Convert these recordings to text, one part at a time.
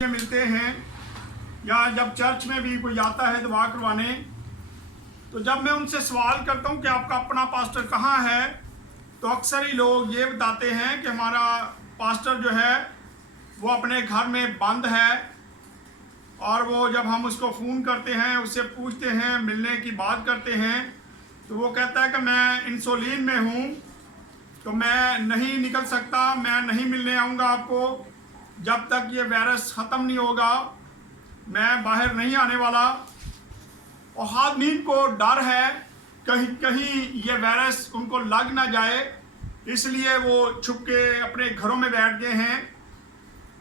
मिलते हैं या जब चर्च में भी कोई आता है दुआ करवाने, तो जब मैं उनसे सवाल करता हूं कि आपका अपना पास्टर कहाँ है, तो अक्सर ही लोग ये बताते हैं कि हमारा पास्टर जो है वो अपने घर में बंद है। और वो जब हम उसको फ़ोन करते हैं, उससे पूछते हैं, मिलने की बात करते हैं, तो वो कहता है कि मैं इंसुलिन में हूँ, तो मैं नहीं निकल सकता, मैं नहीं मिलने आऊँगा आपको जब तक ये वायरस ख़त्म नहीं होगा, मैं बाहर नहीं आने वाला। और हादमीन को डर है कहीं कहीं ये वायरस उनको लग ना जाए, इसलिए वो छुप के अपने घरों में बैठ गए हैं।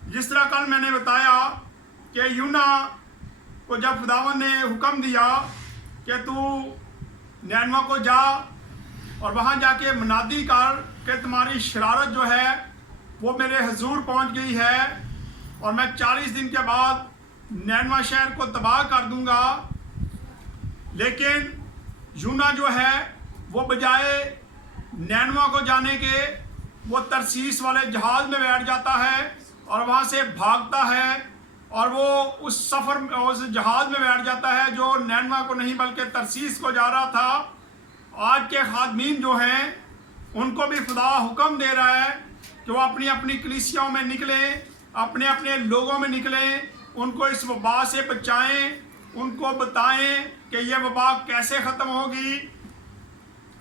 जिस तरह कल मैंने बताया कि यूना को जब खुदावन ने हुक्म दिया कि तू नैनवा को जा और वहाँ जाके मुनादी कर कि तुम्हारी शरारत जो है वो मेरे हजूर पहुँच गई है और मैं 40 दिन के बाद नैनवा शहर को तबाह कर दूंगा। लेकिन यूना जो है वो बजाय नैनवा को जाने के वो तरसीस वाले जहाज़ में बैठ जाता है और वहाँ से भागता है और वो उस सफ़र उस जहाज़ में बैठ जाता है जो नैनवा को नहीं बल्कि तरसीस को जा रहा था। आज के खादमीन जो हैं उनको भी खुदा हुक्म दे रहा है कि वो अपनी अपनी कलीसियाओं में निकलें, अपने अपने लोगों में निकलें, उनको इस वबा से बचाएं, उनको बताएं कि ये वबा कैसे ख़त्म होगी।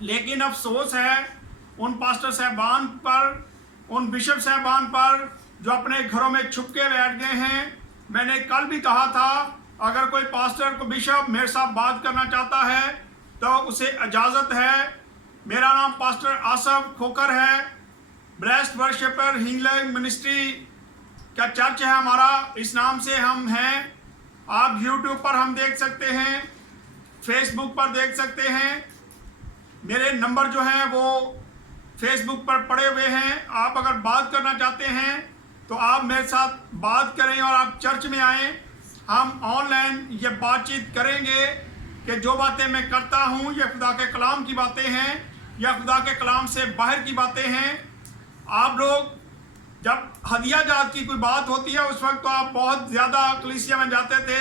लेकिन अफसोस है उन पास्टर साहबान पर, उन बिशप साहबान पर जो अपने घरों में छुप के बैठ गए हैं। मैंने कल भी कहा था, अगर कोई पास्टर को बिशप मेरे साथ बात करना चाहता है तो उसे इजाज़त है। मेरा नाम पास्टर आसफ खोकर है, ब्रेस्ट वर्शिपर हीलिंग मिनिस्ट्री का चर्च है हमारा, इस नाम से हम हैं। आप यूट्यूब पर हम देख सकते हैं, फेसबुक पर देख सकते हैं। मेरे नंबर जो हैं वो फेसबुक पर पड़े हुए हैं। आप अगर बात करना चाहते हैं तो आप मेरे साथ बात करें और आप चर्च में आएँ। हम ऑनलाइन ये बातचीत करेंगे कि जो बातें मैं करता हूँ ये खुदा के कलाम की बातें हैं या खुदा के कलाम से बाहर की बातें हैं। आप लोग जब हदिया जात की कोई बात होती है उस वक्त तो आप बहुत ज़्यादा कलीसिया में जाते थे।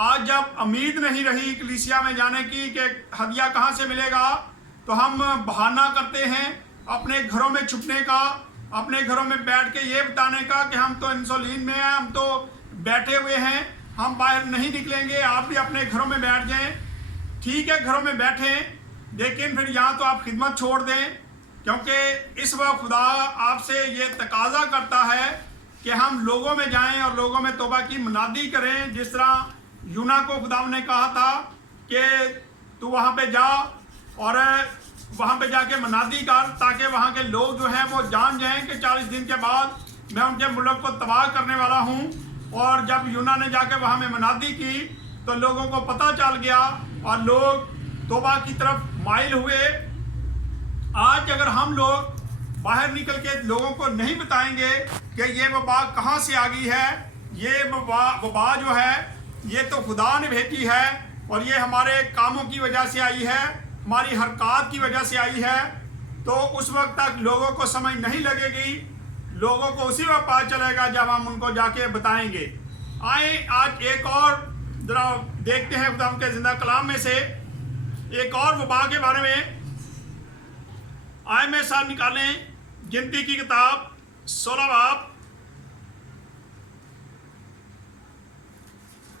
आज जब उम्मीद नहीं रही कलीसिया में जाने की कि हदिया कहाँ से मिलेगा, तो हम बहाना करते हैं अपने घरों में छुपने का, अपने घरों में बैठ के ये बताने का कि हम तो इंसुलिन में हैं, हम तो बैठे हुए हैं, हम बाहर नहीं निकलेंगे। आप भी अपने घरों में बैठ जाएं। ठीक है, घरों में बैठें, लेकिन फिर यहाँ तो आप खिदमत छोड़ दें, क्योंकि इस वक्त खुदा आपसे ये तकाजा करता है कि हम लोगों में जाएं और लोगों में तौबा की मुनादी करें। जिस तरह यूना को खुदा ने कहा था कि तू वहाँ पे जा और वहाँ पे जाके मुनादी कर, ताकि वहाँ के लोग जो हैं वो जान जाएं कि 40 दिन के बाद मैं उनके मुल्क को तबाह करने वाला हूँ। और जब यूना ने जाके वहाँ में मुनादी की तो लोगों को पता चल गया और लोग तौबा की तरफ माइल हुए। आज अगर हम लोग बाहर निकल के लोगों को नहीं बताएंगे कि ये वबा कहाँ से आ गई है, ये वबा जो है ये तो खुदा ने भेजी है और ये हमारे कामों की वजह से आई है, हमारी हरकत की वजह से आई है, तो उस वक्त तक लोगों को समझ नहीं लगेगी। लोगों को उसी वक्त पता चलेगा जब हम उनको जाके बताएंगे। आए आज एक और जरा देखते हैं खुदा के जिंदा कलाम में से एक और वबा के बारे में। आए मेरे साथ निकालें गिनती की किताब 16 बाब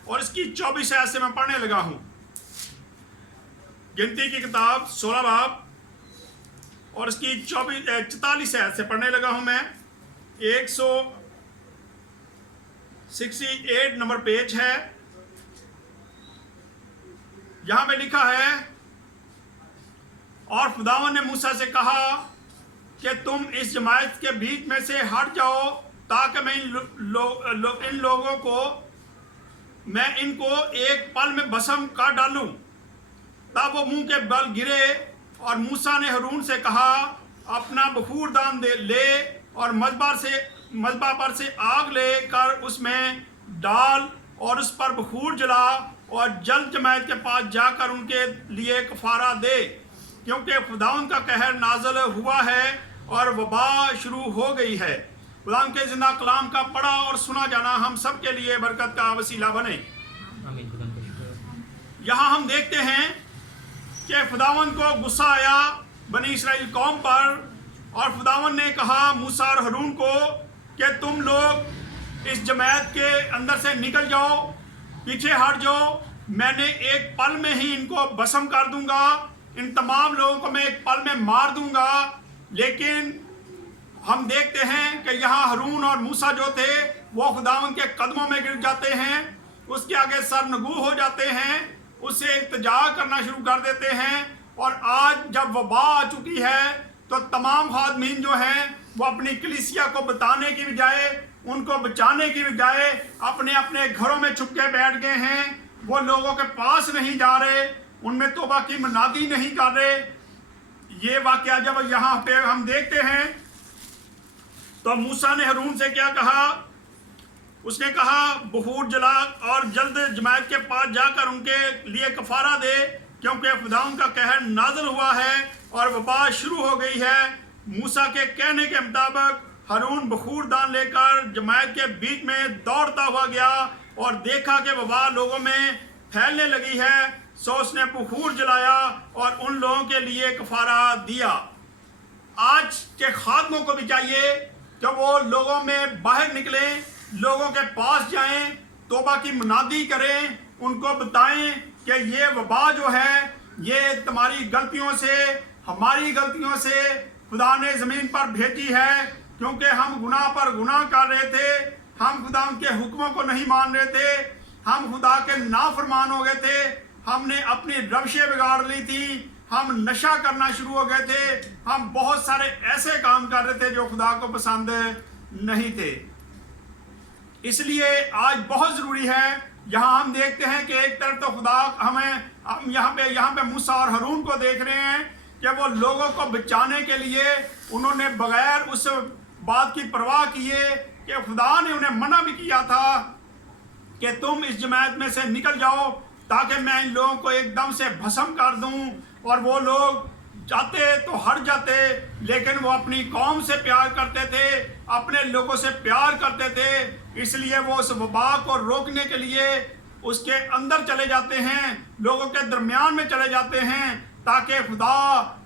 और इसकी 24 आयत से मैं पढ़ने लगा हूं। गिनती की किताब 16 बाब और इसकी 44 आयत से पढ़ने लगा हूं मैं। 168 नंबर पेज है। यहां पे लिखा है, और खुदावन ने मूसा से कहा कि तुम इस जमात के बीच में से हट जाओ, ताकि मैं इन लोगों को मैं इनको एक पल में भस्म कर डालूं। तब वो मुंह के बल गिरे और मूसा ने हारून से कहा, अपना बखूर दान ले और मज़बा पर से आग ले कर उसमें डाल और उस पर बखूर जला और जल जमात के पास जाकर उनके लिए कफारा दे, क्योंकि खुदाउन का कहर नाज़िल हुआ है और वबा शुरू हो गई है। खुदा के जिंदा कलाम का पढ़ा और सुना जाना हम सब के लिए बरकत का वसीला बने। यहाँ हम देखते हैं कि खुदावन को गुस्सा आया बनी इस्राएल कौम पर, और खुदावन ने कहा मूसा और हारून को कि तुम लोग इस जमात के अंदर से निकल जाओ, पीछे हट जाओ, मैंने एक पल में ही इनको भस्म कर दूंगा, इन तमाम लोगों को मैं एक पल में मार दूंगा। लेकिन हम देखते हैं कि यहाँ हारून और मूसा जो थे वो खुदावन के कदमों में गिर जाते हैं, उसके आगे सरनगू हो जाते हैं, उससे इल्तिजा करना शुरू कर देते हैं। और आज जब वबा आ चुकी है तो तमाम खादमीन जो हैं वो अपनी कलीसिया को बताने की बजाय, उनको बचाने की बजाय अपने अपने घरों में छुप के बैठ गए हैं। वो लोगों के पास नहीं जा रहे, उनमें तौबा की मनादी नहीं कर रहे। ये वाकया जब यहाँ पे हम देखते हैं तो मूसा ने हारून से क्या कहा, उसने कहा बखूर जला और जल्द जमात के पास जाकर उनके लिए कफारा दे, क्योंकि खुदावन का कहर नाज़िल हुआ है और वबा शुरू हो गई है। मूसा के कहने के मुताबिक हारून बखूर दान लेकर जमात के बीच में दौड़ता हुआ गया और देखा कि वबा लोगों में फैलने लगी है, सो उसने बखूर जलाया और उन लोगों के लिए कफारा दिया। आज के खादमों को भी चाहिए कि वो लोगों में बाहर निकलें, लोगों के पास जाएं, तौबा की मनादी करें, उनको बताएं कि ये वबा जो है ये तुम्हारी गलतियों से, हमारी गलतियों से खुदा ने ज़मीन पर भेजी है, क्योंकि हम गुनाह पर गुनाह कर रहे थे, हम खुदा के हुक्मों को नहीं मान रहे थे, हम खुदा के नाफरमान हो गए थे, हमने अपनी रवशें बिगाड़ ली थी, हम नशा करना शुरू हो गए थे, हम बहुत सारे ऐसे काम कर रहे थे जो खुदा को पसंद नहीं थे। इसलिए आज बहुत ज़रूरी है, यहाँ हम देखते हैं कि एक तरफ तो खुदा हम यहाँ पे मूसा और हारून को देख रहे हैं कि वो लोगों को बचाने के लिए उन्होंने बगैर उस बात की परवाह किए कि खुदा ने उन्हें मना भी किया था कि तुम इस जमात में से निकल जाओ ताकि मैं इन लोगों को एकदम से भस्म कर दूं। और वो लोग जाते तो हट जाते, लेकिन वो अपनी कौम से प्यार करते थे, अपने लोगों से प्यार करते थे, इसलिए वो उस वबा को रोकने के लिए उसके अंदर चले जाते हैं, लोगों के दरमियान में चले जाते हैं, ताकि खुदा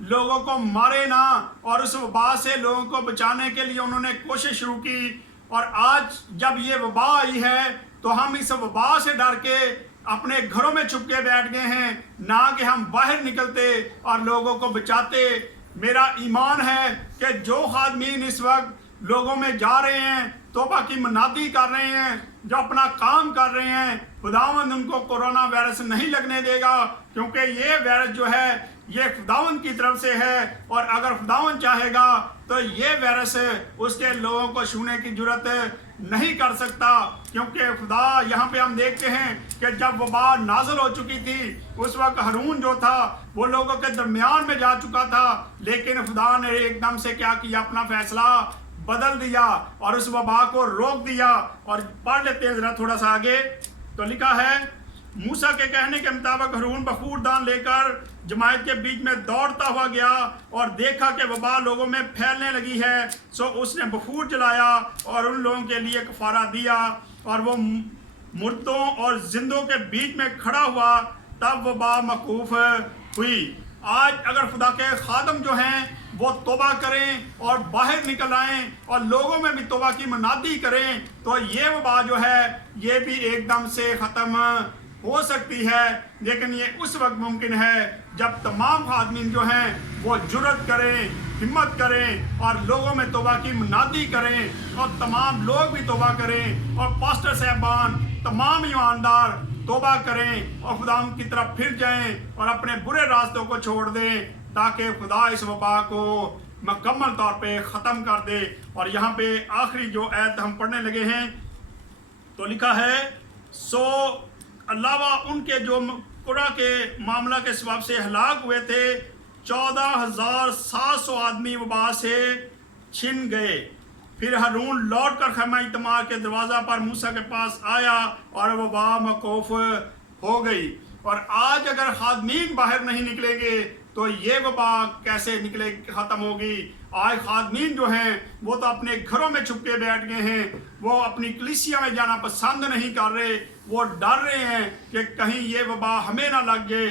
लोगों को मारे ना। और उस वबा से लोगों को बचाने के लिए उन्होंने कोशिश शुरू की। और आज जब ये वबा आई है तो हम इस वबा से डर के अपने घरों में छुप के बैठ गए हैं, ना कि हम बाहर निकलते और लोगों को बचाते। मेरा ईमान है कि जो खादमीन इस वक्त लोगों में जा रहे हैं, तौबा की मनादी कर रहे हैं, जो अपना काम कर रहे हैं, खुदावंद उनको कोरोना वायरस नहीं लगने देगा, क्योंकि ये वायरस जो है ये खुदावंद की तरफ से है। और अगर खुदावंद चाहेगा तो ये वायरस उसके लोगों को छूने की जरूरत नहीं कर सकता, क्योंकि खुदा यहाँ पे हम देखते हैं कि जब वबा नाज़िल हो चुकी थी उस वक्त हारून जो था वो लोगों के दरमियान में जा चुका था, लेकिन खुदा ने एकदम से क्या किया, अपना फैसला बदल दिया और उस वबा को रोक दिया। और पढ़ लेते हैं जरा थोड़ा सा आगे, तो लिखा है मूसा के कहने के मुताबिक हारून बखूर दान लेकर जमात के बीच में दौड़ता हुआ गया और देखा कि वबा लोगों में फैलने लगी है, सो उसने बखूर जलाया और उन लोगों के लिए कफारा दिया। और वो मुर्दों और जिंदों के बीच में खड़ा हुआ, तब वबा मकूफ हुई। आज अगर खुदा के खादम जो हैं वो तौबा करें और बाहर निकल आएँ और लोगों में भी तौबा की मनादी करें, तो ये वबा जो है ये भी एकदम से ख़त्म हो सकती है। लेकिन ये उस वक्त मुमकिन है जब तमाम आदमीन जो हैं वो जुर्रत करें, हिम्मत करें और लोगों में तौबा की मनादी करें, और तमाम लोग भी तौबा करें, और पास्टर साहबान तमाम ईमानदार तौबा करें और खुदा की तरफ फिर जाएं और अपने बुरे रास्तों को छोड़ दें, ताकि खुदा इस वबा को मुकम्मल तौर पे ख़त्म कर दे। और यहाँ पे आखिरी जो आयत हम पढ़ने लगे हैं तो लिखा है, सो अलावा उनके जो कुरा के मामला के सबब से हलाक हुए थे 14,700 आदमी वबा से छिन गए। फिर हारून लौट कर खैमा इत्तेमाद के दरवाज़ा पर मूसा के पास आया और वबा मकूफ हो गई। और आज अगर खादमीन बाहर नहीं निकलेंगे तो ये वबा कैसे निकले ख़त्म होगी। आज खादमीन जो हैं वो तो अपने घरों में छुप के बैठ गए हैं, वो अपनी कलीसिया में जाना पसंद नहीं कर रहे, वो डर रहे हैं कि कहीं ये वबा हमें ना लग जाए,